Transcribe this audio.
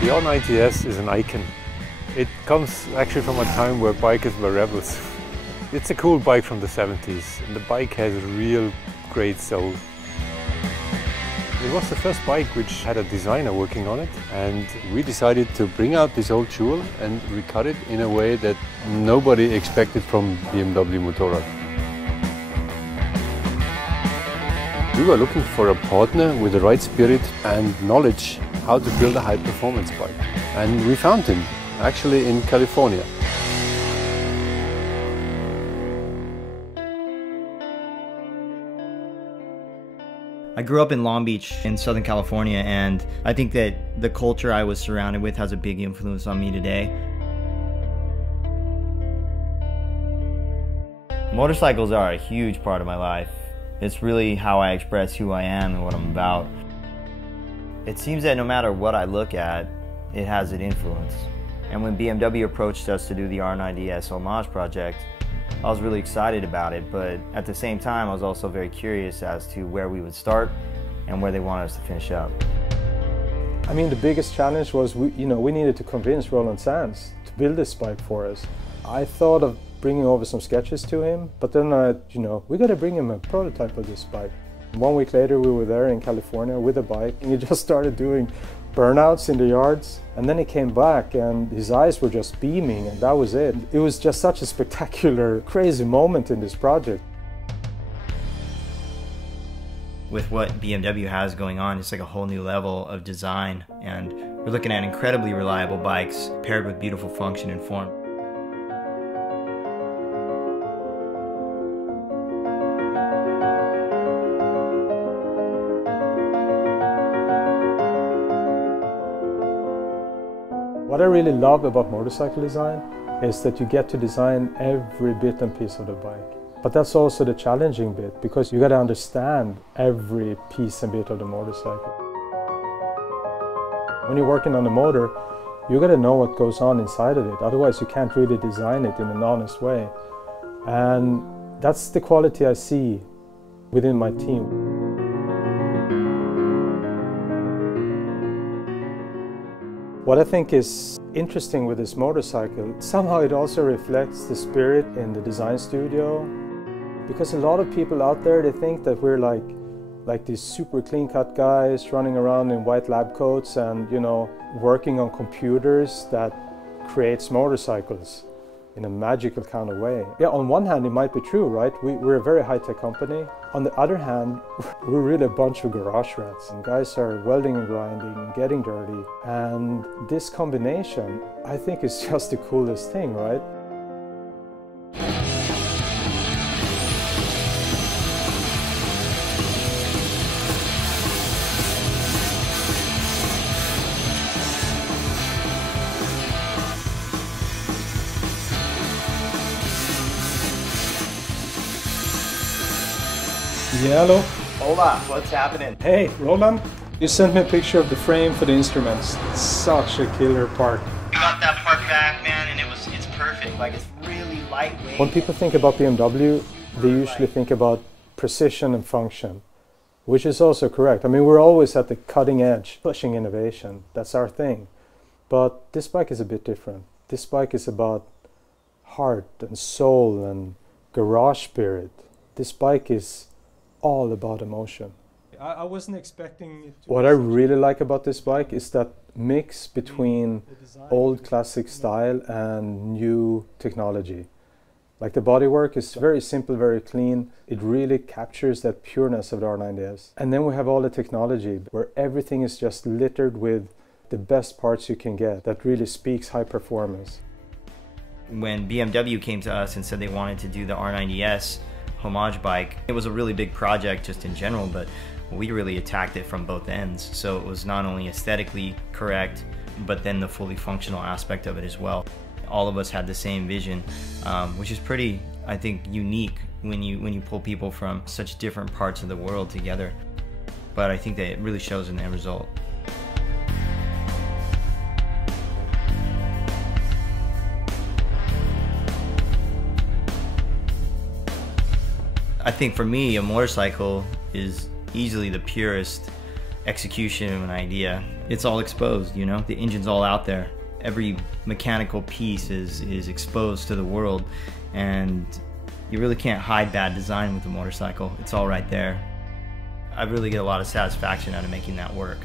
The R90S is an icon. It comes actually from a time where bikers were rebels. It's a cool bike from the 70s, and the bike has a real great soul. It was the first bike which had a designer working on it, and we decided to bring out this old jewel and recut it in a way that nobody expected from BMW Motorrad. We were looking for a partner with the right spirit and knowledge how to build a high-performance bike. And we found him, actually in California. I grew up in Long Beach in Southern California, and I think that the culture I was surrounded with has a big influence on me today. Motorcycles are a huge part of my life. It's really how I express who I am and what I'm about. It seems that no matter what I look at, it has an influence. And when BMW approached us to do the R90S homage project, I was really excited about it, but at the same time I was also very curious as to where we would start and where they wanted us to finish up. I mean, the biggest challenge was we needed to convince Roland Sands to build this bike for us. I thought of bringing over some sketches to him, but then we got to bring him a prototype of this bike. 1 week later we were there in California with a bike, and he just started doing burnouts in the yards, and then he came back and his eyes were just beaming, and that was it. It was just such a spectacular, crazy moment in this project. With what BMW has going on, it's like a whole new level of design, and we're looking at incredibly reliable bikes paired with beautiful function and form. What I really love about motorcycle design is that you get to design every bit and piece of the bike. But that's also the challenging bit, because you got to understand every piece and bit of the motorcycle. When you're working on a motor, you got to know what goes on inside of it, otherwise you can't really design it in an honest way. And that's the quality I see within my team. What I think is interesting with this motorcycle, somehow it also reflects the spirit in the design studio. Because a lot of people out there, they think that we're like these super clean-cut guys running around in white lab coats and, working on computers that creates motorcycles in a magical kind of way. Yeah, on one hand it might be true, right? We're a very high-tech company. On the other hand, we're really a bunch of garage rats. And guys are welding and grinding and getting dirty. And this combination, I think, is just the coolest thing, right? Yeah, hello. Hola, what's happening? Hey, Roland, you sent me a picture of the frame for the instruments. It's such a killer part. We got that part back, man, and it's perfect. Like, it's really lightweight. When people think about BMW, they usually think about precision and function, which is also correct. I mean, we're always at the cutting edge, pushing innovation. That's our thing. But this bike is a bit different. This bike is about heart and soul and garage spirit. This bike is all about emotion. I wasn't expecting it to. What I really like about this bike is that mix between old classic style and new technology. Like, the bodywork is very simple, very clean. It really captures that pureness of the R90S. And then we have all the technology where everything is just littered with the best parts you can get that really speaks high performance. When BMW came to us and said they wanted to do the R90S homage bike, it was a really big project just in general, but we really attacked it from both ends. So it was not only aesthetically correct, but then the fully functional aspect of it as well. All of us had the same vision, which is pretty, I think, unique when you pull people from such different parts of the world together. But I think that it really shows in the end result. I think for me, a motorcycle is easily the purest execution of an idea, it's all exposed, you know? The engine's all out there. Every mechanical piece is exposed to the world, and you really can't hide bad design with a motorcycle. It's all right there. I really get a lot of satisfaction out of making that work.